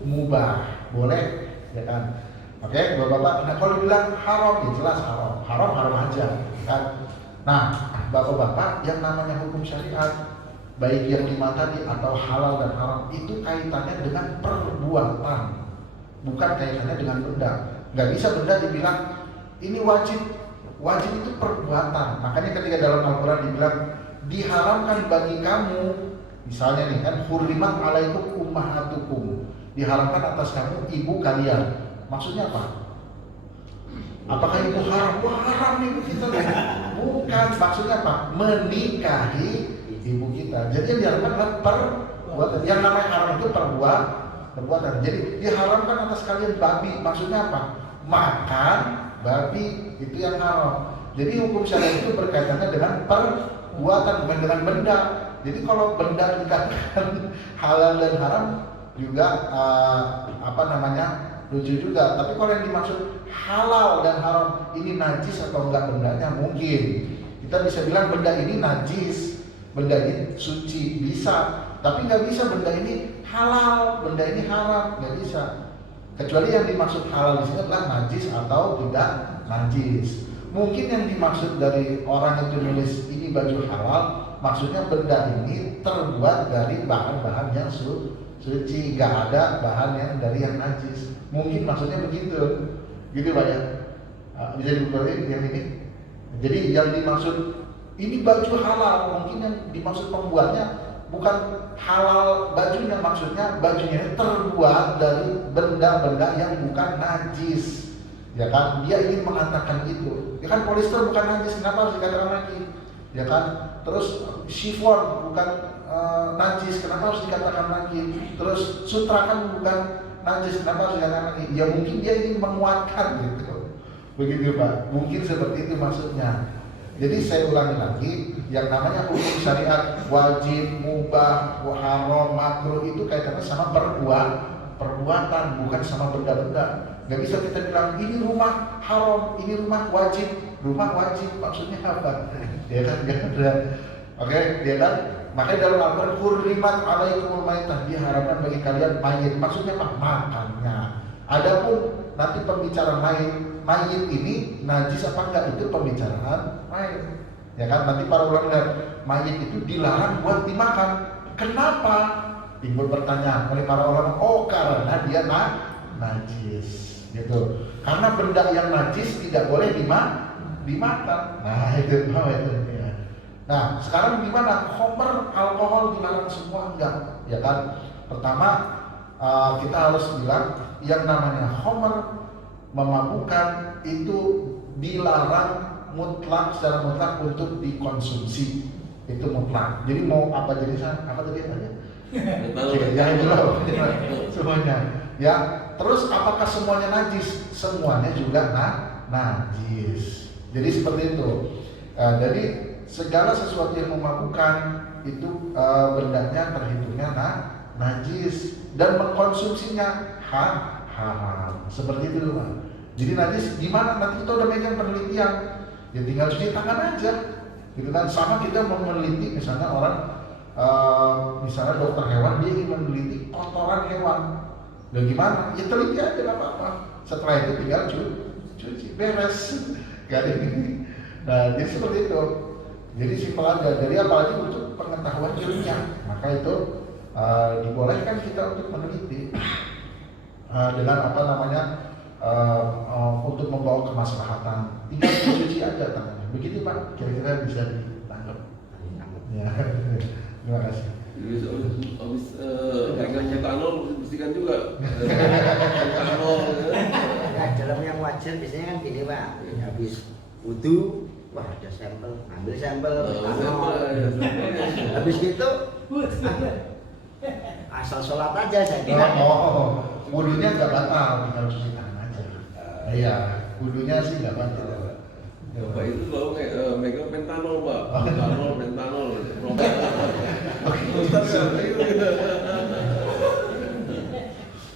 mubah, boleh, ya kan? Oke, bapak-bapak. Nah, kalau dibilang haram, ya jelas haram. Haram aja, kan? Nah, bapak-bapak, yang namanya hukum syariat, baik yang 5 tadi atau halal dan haram, itu kaitannya dengan perbuatan, bukan kaitannya dengan benda. Nggak bisa benda dibilang ini wajib. Wajib itu perbuatan. Makanya ketika dalam Al-Quran dibilang diharamkan bagi kamu, misalnya nih kan, hurrimat alaikum ummahatukum, diharamkan atas kamu ibu kalian. Maksudnya apa? Apakah itu haram? Wah, haram ibu kita. Bukan, maksudnya apa? Menikahi ibu kita. Jadi yang diharamkan adalah perbuatan. Yang namanya haram itu perbuatan. Jadi diharamkan atas kalian babi. Maksudnya apa? Makan babi, itu yang haram. Jadi hukum syariat itu berkaitannya dengan perbuatan, bukan dengan benda. Jadi kalau benda dikatakan halal dan haram juga lucu juga. Tapi kalau yang dimaksud halal dan haram, ini najis atau enggak bendanya, mungkin kita bisa bilang benda ini najis, benda ini suci, bisa. Tapi nggak bisa benda ini halal, benda ini haram, nggak bisa. Kecuali yang dimaksud halal di sini adalah najis atau tidak najis. Mungkin yang dimaksud dari orang itu nulis ini baju halal, maksudnya benda ini terbuat dari bahan-bahan yang suci, nggak ada bahan yang dari yang najis. Mungkin maksudnya begitu, gitu Pak ya. Bisa dibukain yang ini. Jadi yang dimaksud ini baju halal, mungkin yang dimaksud pembuatnya bukan halal bajunya, maksudnya bajunya terbuat dari benda-benda yang bukan najis, ya kan? Dia ingin mengatakan itu, ya kan? Polyester bukan najis, kenapa harus dikatakan najis, ya kan? Terus chiffon bukan najis, kenapa harus dikatakan najis? Terus sutra kan bukan najis, kenapa harus dikatakan najis? Ya mungkin dia ingin menguatkan gitu, begitu Pak. Mungkin seperti itu maksudnya. Jadi saya ulangi lagi, yang namanya hukum syariat wajib, mubah, haram, makruh itu kaitannya sama perbuatan, bukan sama benda-benda. Gak bisa kita bilang ini rumah haram, ini rumah wajib. Rumah wajib maksudnya apa? Ya kan, gak ada. Oke, dia kan. Makanya dalam Al-Quran hurrimat alaikumul maitah, diharamkan bagi kalian mayit. Maksudnya apa? Makannya. Adapun nanti pembicaraan mayit ini najis apa enggak, itu pembicaraan mayit. Ya kan, nanti para ulama lihat mayit itu dilarang buat dimakan. Kenapa? Timbul pertanyaan oleh para ulama, oh karena dia najis gitu. Karena benda yang najis tidak boleh dimakan. Nah itu ya. Nah sekarang gimana? Khamr, alkohol dilarang semua enggak? Ya kan. Pertama kita harus bilang yang namanya khamr, memabukkan, itu dilarang mutlak, secara mutlak untuk dikonsumsi, itu mutlak. Jadi mau apa jenisnya, apa tadi aja? Ya itu loh, semuanya. Ya, terus apakah semuanya najis? Semuanya juga najis. Jadi seperti itu. Jadi segala sesuatu yang memabukkan itu bendanya terhitungnya najis, dan mengkonsumsinya haram. Seperti itu Pak. Jadi najis gimana? Nanti kita udah megang penelitian, ya tinggal cuci tangan aja, gitu kan. Sama kita mau meneliti, misalnya orang misalnya dokter hewan, dia ingin meneliti kotoran hewan, dan gimana? Ya teliti aja, nggak apa-apa. Setelah itu tinggal cuci, beres. Gak ada ini. Nah jadi seperti itu. Jadi simpel aja. Jadi apalagi untuk pengetahuan ilmiah, maka itu dibolehkan kita untuk meneliti dengan apa namanya, untuk membawa kemaslahatan. Tinggal dicuci aja tangannya. Begitu Pak, kira-kira bisa ditangkap. Ya. Terima kasih. Habis pegang metanol bersihkan juga. Metanol. Nah, dalam yang wajar biasanya kan gini Pak, habis wudu, wah ada sampel, ambil sampel, habis gitu asal sholat aja saya kira. Wudunya nggak batal, tinggal cuci tangan aja. Iya, wudunya sih nggak batal. Bapak itu selalu megang pentanol, Pak. Pentanol.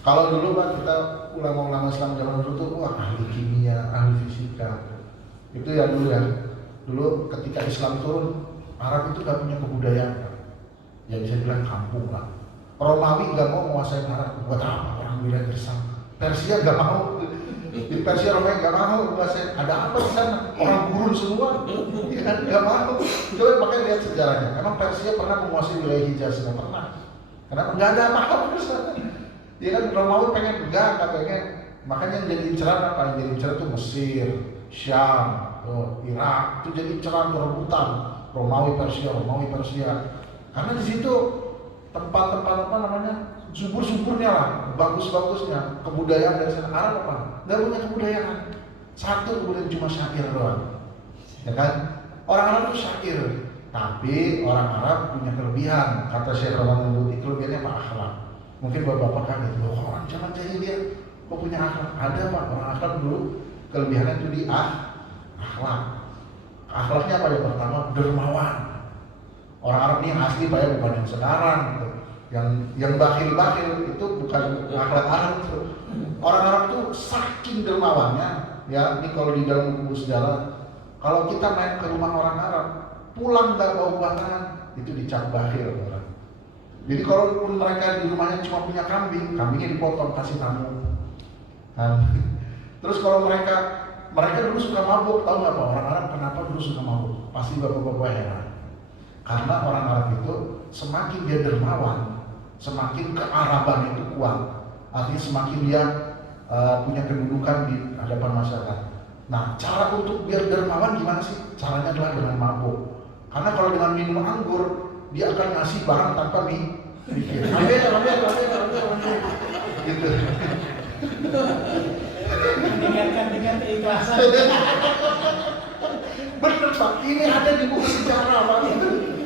Kalau dulu Pak, kita ulama-ulama Islam zaman dulu tuh, wah ahli kimia, ahli fisika. Itu ya dulu ya. Dulu ketika Islam turun, Arab itu gak punya kebudayaan, Pak. Ya bisa bilang kampung lah. Romawi gak mau menguasai Arab, buat apa orang wilayah gersang. Persia gak mau. Di Persia Romawi gak mau menguasai. Ada apa di sana? Orang gurun semua. Ya kan gak mau. Coba pakai lihat sejarahnya. Emang Persia pernah menguasai wilayah Hijaz? Nggak pernah. Kenapa? Gak ada apa-apa di sana. Ya kan Romawi pengen enggak, pengen. Makanya yang jadi inceran apa? Yang jadi inceran itu Mesir, Syam, Irak. Itu jadi inceran rebutan. Romawi Persia. Karena di situ tempat-tempat apa namanya subur-suburnya lah, bagus-bagusnya, kebudayaan dari sana. Arab apa? Nggak punya kebudayaan. Satu kebudayaan cuma syair doang, ya kan? Orang Arab itu syair, tapi orang Arab punya kelebihan. Kata Syekh Rahman Al-Buti, kelebihannya apa? Akhlak. Mungkin bapak-bapak kaget, loh orang zaman jahiliyah kok punya akhlak? Ada Pak, orang akhlak dulu kelebihannya itu di akhlak. Akhlaknya apa? Yang pertama dermawan. Orang Arab ini asli Pak ya, bukan yang sekarang gitu. Yang bakhil itu bukan akhlak Arab itu. Orang Arab itu saking dermawannya ya, ini kalau di dalam buku sejarah, kalau kita main ke rumah orang Arab, pulang nggak bawa makanan, itu dicap bakhil orang. Jadi kalau mereka di rumahnya cuma punya kambing, kambingnya dipotong kasih tamu. Terus kalau mereka dulu suka mabuk, tahu nggak Pak? Orang Arab kenapa dulu suka mabuk? Pasti bapak-bapak heran. Karena orang Arab itu semakin dia dermawan, semakin kearaban itu kuat. Artinya semakin dia punya kedudukan di hadapan masyarakat. Nah, cara untuk biar dermawan gimana sih? Caranya adalah dengan mabuk. Karena kalau dengan minum anggur, dia akan ngasih barang tanpa mikir. Ambil. Gitu. Mendengarkan dengan keikhlasan. Bener Pak, ini ada di buku sejarah Pak,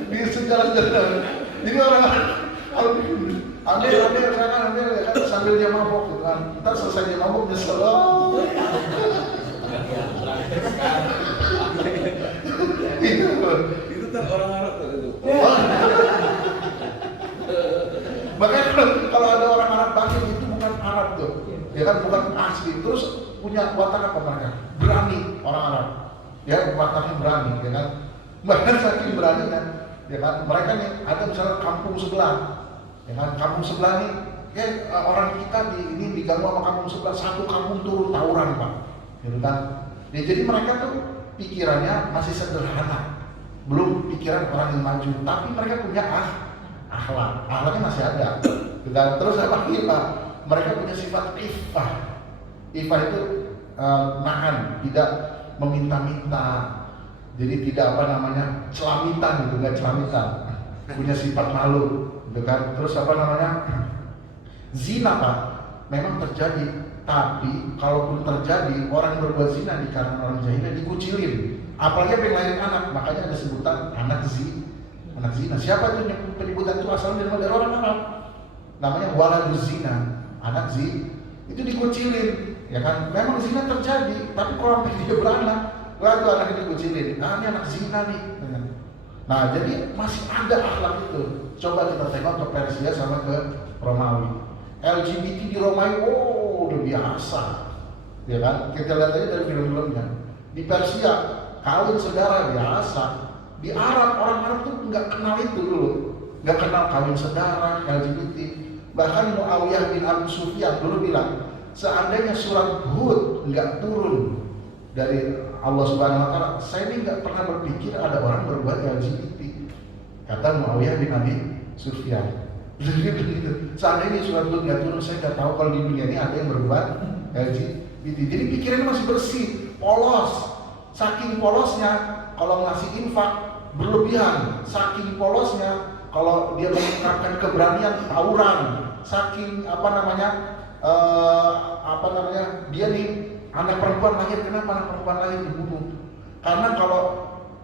di sejarah-sejarah. Jadi orang ambil ya kan, sambil dia mabok gitu kan. Ntar selesai dia mabok nyesel. Itu kan orang Arab tuh itu. Makanya kalau ada orang Arab bakhil itu bukan Arab tuh, ya kan, bukan asli. Terus punya watak apa mereka? Berani orang Arab. Ya, wataknya berani, ya kan. Bahkan saking beraninya, ya kan. Mereka nih ada misalnya kampung sebelah, ya kan. Kampung sebelah nih, ya orang kita ini diganggu sama kampung sebelah, satu kampung turun tawuran Pak, gitu kan. Ya, jadi mereka tuh pikirannya masih sederhana, belum pikiran orang yang maju, tapi mereka punya akhlaknya masih ada. Dan terus apa lagi Pak? Mereka punya sifat iffah. Iffah itu nahan, tidak meminta-minta. Jadi tidak apa namanya celamitan gitu, nggak celamitan. Punya sifat malu, gitu kan. Terus apa namanya? Zina Pak, memang terjadi. Tapi kalaupun terjadi, orang berbuat zina di kalangan orang jahiliyah dikucilin. Apalagi pengen anak, makanya ada sebutan anak zina. Siapa itu penyebutan itu asalnya dari orang Arab? Namanya waladuz zina, anak zina. Itu dikucilin, ya kan? Memang zina terjadi, tapi kalau sampai dia beranak, itu anak ini dikucilin. Nah, ini anak zina nih. Nah, jadi masih ada akhlak itu. Coba kita tengok ke Persia sama ke Romawi. LGBT di Romawi, udah biasa, ya kan? Kita lihat aja dari film-filmnya. Di Persia, kawin saudara biasa. Di Arab, orang Arab tuh nggak kenal itu dulu, nggak kenal kawin saudara, LGBT. Bahkan Muawiyah bin Abu Sufyan dulu bilang, seandainya surat Hud nggak turun dari Allah Subhanahu Wa Taala, saya ini nggak pernah berpikir ada orang berbuat LGBT. Kata Muawiyah bin Abi Sufyan. Seandainya surat Hud nggak turun, saya nggak tahu kalau di dunia ini ada yang berbuat LGBT. Jadi pikirannya masih bersih, polos. Saking polosnya, kalau ngasih infak berlebihan. Saking polosnya, kalau dia mengungkapkan keberanian tawuran. Saking dia nih anak perempuan lahir, kenapa anak perempuan lahir dibunuh? Karena kalau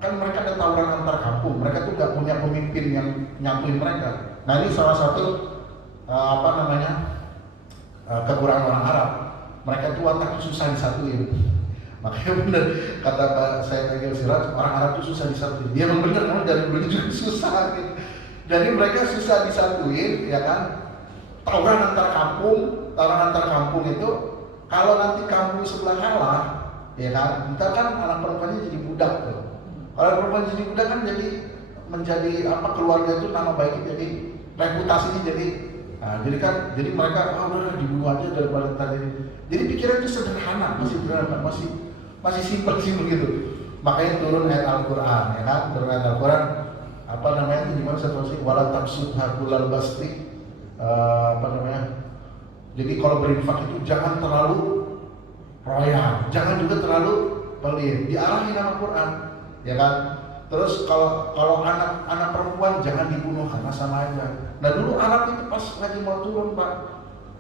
kan mereka ada tawuran antar kampung, mereka tuh nggak punya pemimpin yang nyatuin mereka. Nah ini salah satu kekurangan orang Arab. Mereka tuh wataknya susah disatuin. Makanya bener kata Pak Said Agil Siraj, orang Arab tuh susah disatuin. Dia memang bener, karena dari dulu juga susah. Gitu. Jadi mereka susah disatuin, ya kan? Tawuran antar kampung itu, kalau nanti kampung sebelah kalah, ya kan? Kita kan anak perempuannya jadi budak tuh. Kalau perempuan jadi budak kan menjadi keluarga itu nama baiknya jadi reputasinya jadi. Nah, jadi mereka udah dibunuh aja daripada tadi. Jadi pikiran itu sederhana, masih simpel gitu. Makanya turun ayat Al-Qur'an, ya kan? Turun ayat Al-Qur'an itu gimana situasi wala tabsutha kullal basti. Jadi kalau berinfak itu jangan terlalu royal, jangan juga terlalu pelit. Diarahin sama Quran, ya kan? Terus kalau anak perempuan jangan dibunuh karena sama aja. Nah dulu Arab itu pas lagi mau turun Pak,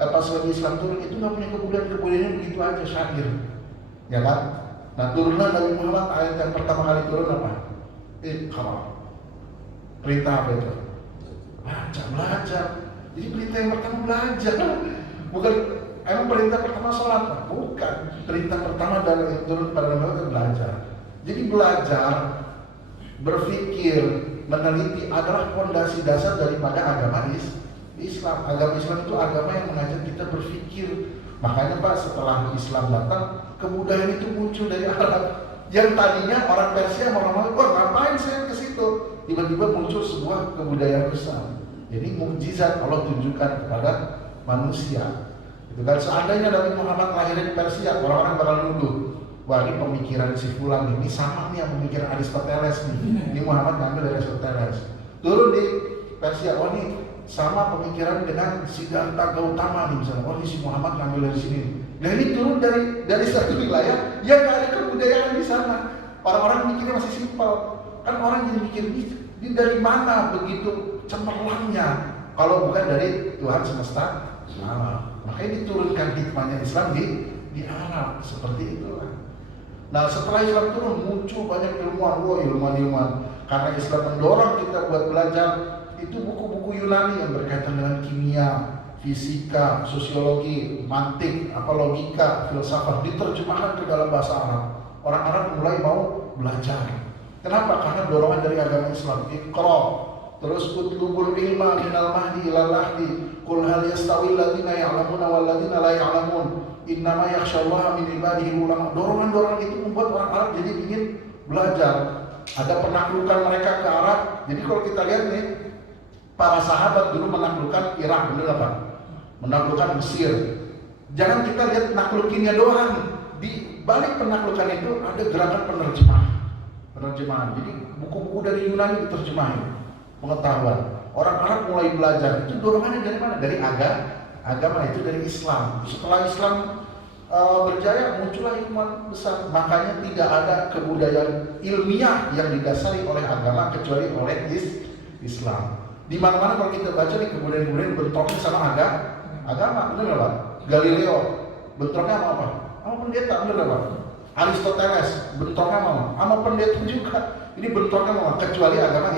pas lagi Islam turun itu nggak punya kebudayaan begitu aja syair, ya kan? Nah turunlah Nabi Muhammad, ayat yang pertama kali turun apa? Iqra. Perintah apa itu? Belajar. Jadi perintah yang pertama belajar, bukan emang perintah pertama sholat, bukan. Perintah pertama dari turun pada Nabi Muhammad belajar. Jadi belajar, berpikir, meneliti adalah fondasi dasar daripada agama Islam. Agama Islam itu agama yang mengajak kita berpikir. Makanya Pak, setelah Islam datang, kebudayaan itu muncul dari Arab. Yang tadinya orang Persia mau ngapain saya ke situ? Tiba-tiba muncul sebuah kebudayaan besar. Jadi mukjizat Allah tunjukkan kepada manusia. Itu kan seandainya Nabi Muhammad lahirnya di Persia, orang-orang bakal nuduh, wah ini pemikiran si fulan ini sama nih yang pemikiran Aristoteles nih. Ini Muhammad ngambil dari Aristoteles. Turun di Persia, oh ini sama pemikiran dengan Siddhartha Gautama nih misalnya. Oh ini si Muhammad ngambil dari sini. Nah ini turun dari satu wilayah yang nggak ada kebudayaan di sana. Orang-orang mikirnya masih simpel. Kan orang jadi mikir ini dari mana begitu cemerlangnya kalau bukan dari Tuhan semesta alam. Makanya diturunkan hikmahnya Islam di Arab seperti itulah. Nah setelah Islam turun muncul banyak ilmuwan. Karena Islam mendorong kita buat belajar itu buku-buku Yunani yang berkaitan dengan kimia, fisika, sosiologi, mantik, logika, filsafat diterjemahkan ke dalam bahasa Arab. Orang Arab mulai mau belajar. Kenapa? Karena dorongan dari agama Islam. Iqra, terus utlubul ilma minal mahdi ilal lahdi, qul hal yastawi alladziina ya'lamuna wal ladziina la ya'lamun, innama yakhsyallaha min ibadihi ulama. Dorongan-dorongan itu membuat orang Arab jadi ingin belajar. Ada penaklukan mereka ke Arab. Jadi kalau kita lihat nih, para sahabat dulu menaklukkan Irak, benar apa? Menaklukkan Mesir. Jangan kita lihat naklukinnya doang. Di balik penaklukan itu ada gerakan penerjemahan. Jadi buku-buku dari Yunani diterjemahin, pengetahuan. Orang Arab mulai belajar. Itu dorongannya dari mana? Dari agama itu dari Islam. Setelah Islam berjaya, muncullah ilmuwan besar. Makanya tidak ada kebudayaan ilmiah yang didasari oleh agama kecuali oleh Islam. Di mana-mana kalau kita baca nih kebudayaan bentroknya sama agama, benar nggak Pak? Galileo bentroknya sama apa? Sama pendeta, benar nggak Pak? Aristoteles bentroknya sama pendeta juga. Ini bentroknya sama kecuali agama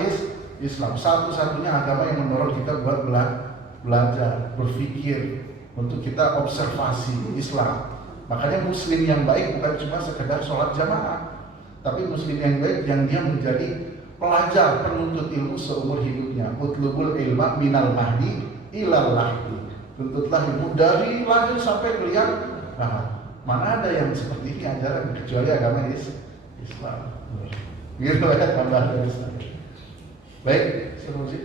Islam. Satu-satunya agama yang mendorong kita buat belajar, berpikir, untuk kita observasi Islam. Makanya Muslim yang baik bukan cuma sekedar sholat jamaah, tapi Muslim yang baik yang dia menjadi pelajar, penuntut ilmu seumur hidupnya. Utlubul ilma minal mahdi ilal lahdi. Tuntutlah ilmu dari lahir sampai lihat. Mana ada yang seperti ini ajaran kecuali agama Islam. Gitu ya tambah dari Islam. Baik, solusi.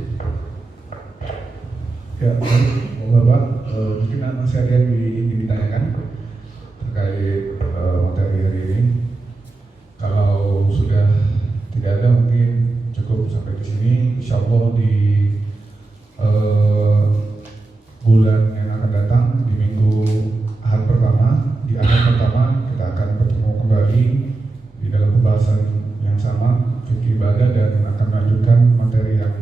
Ya, Bapak, mungkin masih ada yang ingin ditanyakan terkait materi hari ini. Kalau sudah tidak ada, mungkin cukup sampai di sini. Insya Allah di bulan yang akan datang, di minggu ahad pertama, di ahad pertama kita akan bertemu kembali di dalam pembahasan yang sama, fikih ibadah, dan akan melanjutkan materi yang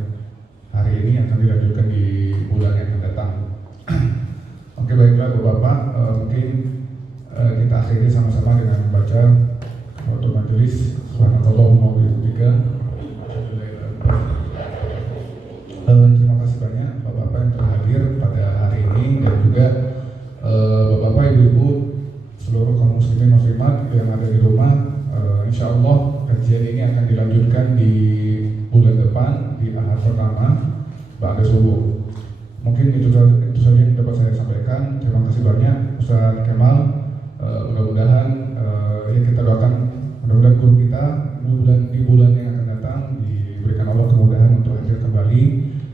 hari ini akan dilanjutkan di bulan yang akan datang. Oke, baiklah Bapak, mungkin kita akhiri sama-sama dengan membaca untuk majelis. juga bapak-bapak, ibu-ibu, seluruh kaum muslimin muslimat yang ada di rumah, insya Allah kajian ini akan dilanjutkan di bulan depan di ahad pertama ba'da subuh. Mungkin itu saja yang dapat saya sampaikan. Terima kasih banyak Ustaz Kemal. Mudah-mudahan ya kita doakan mudah-mudahan guru kita di bulan yang akan datang diberikan Allah kemudahan untuk hadir kembali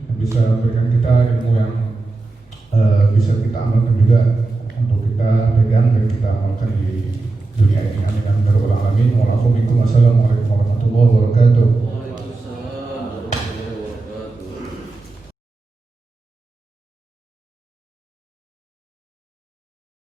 dan bisa memberikan kita ilmu yang bisa kita amalkan juga untuk kita pegang dan kita amalkan di dunia ini.